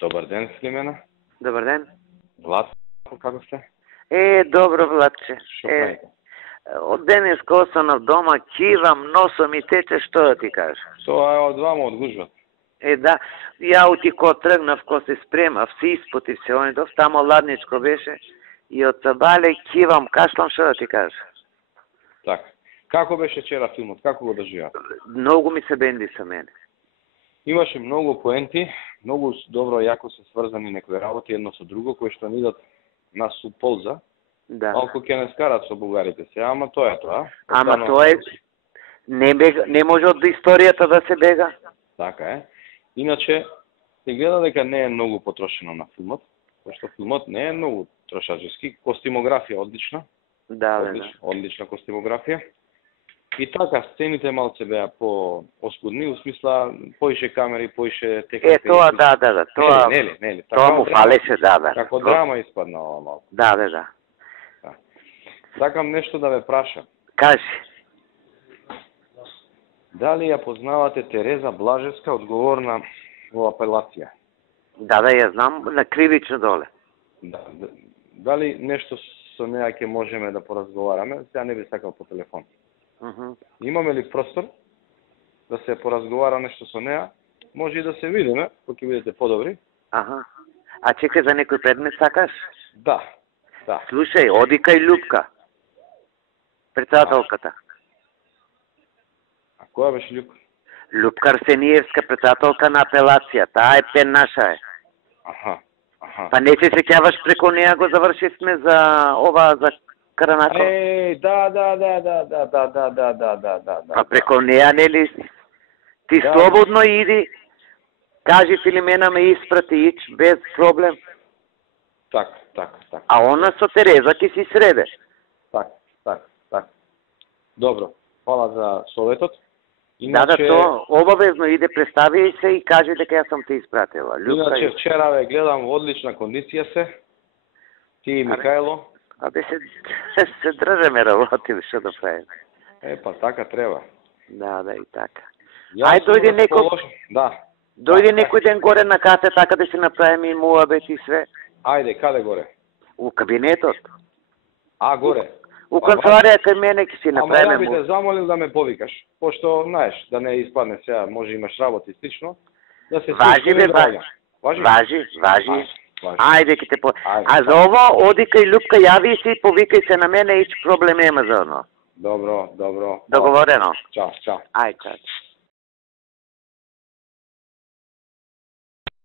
Добар ден, Слимена. Добар ден. Влад, како сте? Добро, Владче. Што правите? Од денеска останав дома, кивам, носом и тече, што да ти кажа. Тоа е од вама од гужват. Да, ја ко тргнав, ко се спремав, се испотив се онидов, тамо ладничко беше, и од табале кивам, кашлам, што да ти кажа. Така. Како беше вчера филмот? Како го доживеа? Многу ми се бенди со мене. Имаше многу поенти, многу добро, јако се сврзани некои работи едно со друго, кои што ни идат нас у полза. Да. Малку ќе не скарат со бугарите се, ама тоа е тоа. Ама тоа е, не може од историјата да се бега. Така е. Иначе, се гледа дека не е многу потрошено на филмот, пошто филмот не е многу трошачески, костимографија одлична. Да, одлична костимографија. И така, сцените малце беа по-оскудни, у смисла, поише камери, поише техника. Тоа, да, тоа... Нели. Тоа му фалеше, да. Како драма испадна ова малко. Да. Сакам нешто да ве праша. Кажи. Дали ја познавате Тереза Блажевска, одговорна во апелација? Да, ја знам, на кривично доле. Дали нешто со неја ќе можеме да поразговараме? Сега не би сакал по телефон. Имаме ли простор да се поразговара нешто со неја? Може и да се видиме, кога ќе бидете подобри. А чекай, за некој предмет сакаш? Да. Слушај, оди кај Љупка, председателката. А која беше Љупка? Љупка Арсениевска, председателка на апелација. Таа е пен наша е. Аха. Па не се сеќаваш, преко неја го завршивме за ова, за Каранако? Да. А преко неја, нели? Ти слободно иди, кажи Филимена ме испрати, ич, без проблем. Така. А она со Тереза ќе си среде. Така. Добро, фала за советот. Да, то обавезно иде, представи се и кажи дека ја сум те испратила. Иначе вчера ве гледам во одлична кондиција се. Ти и Михајло. Се држеме работи, што да правиме. Па така треба. Да, и така. Ајде дојде некој. Да. Дојде некој ден горе на кафе, така да се направиме и муабет и све. Ајде, каде горе? У кабинетот. Горе? У канцеларија кај мене ќе си направиме. Ама ја би те замолил да ме повикаш, пошто, знаеш, да не испадне сега, може имаш работа и слично, да се Важи. Ајде ќе те А за ово, оди кај Љупка, јави се и повикај се на мене, ич проблем нема за оно. Добро. Договорено. Чао. Ајде, чао.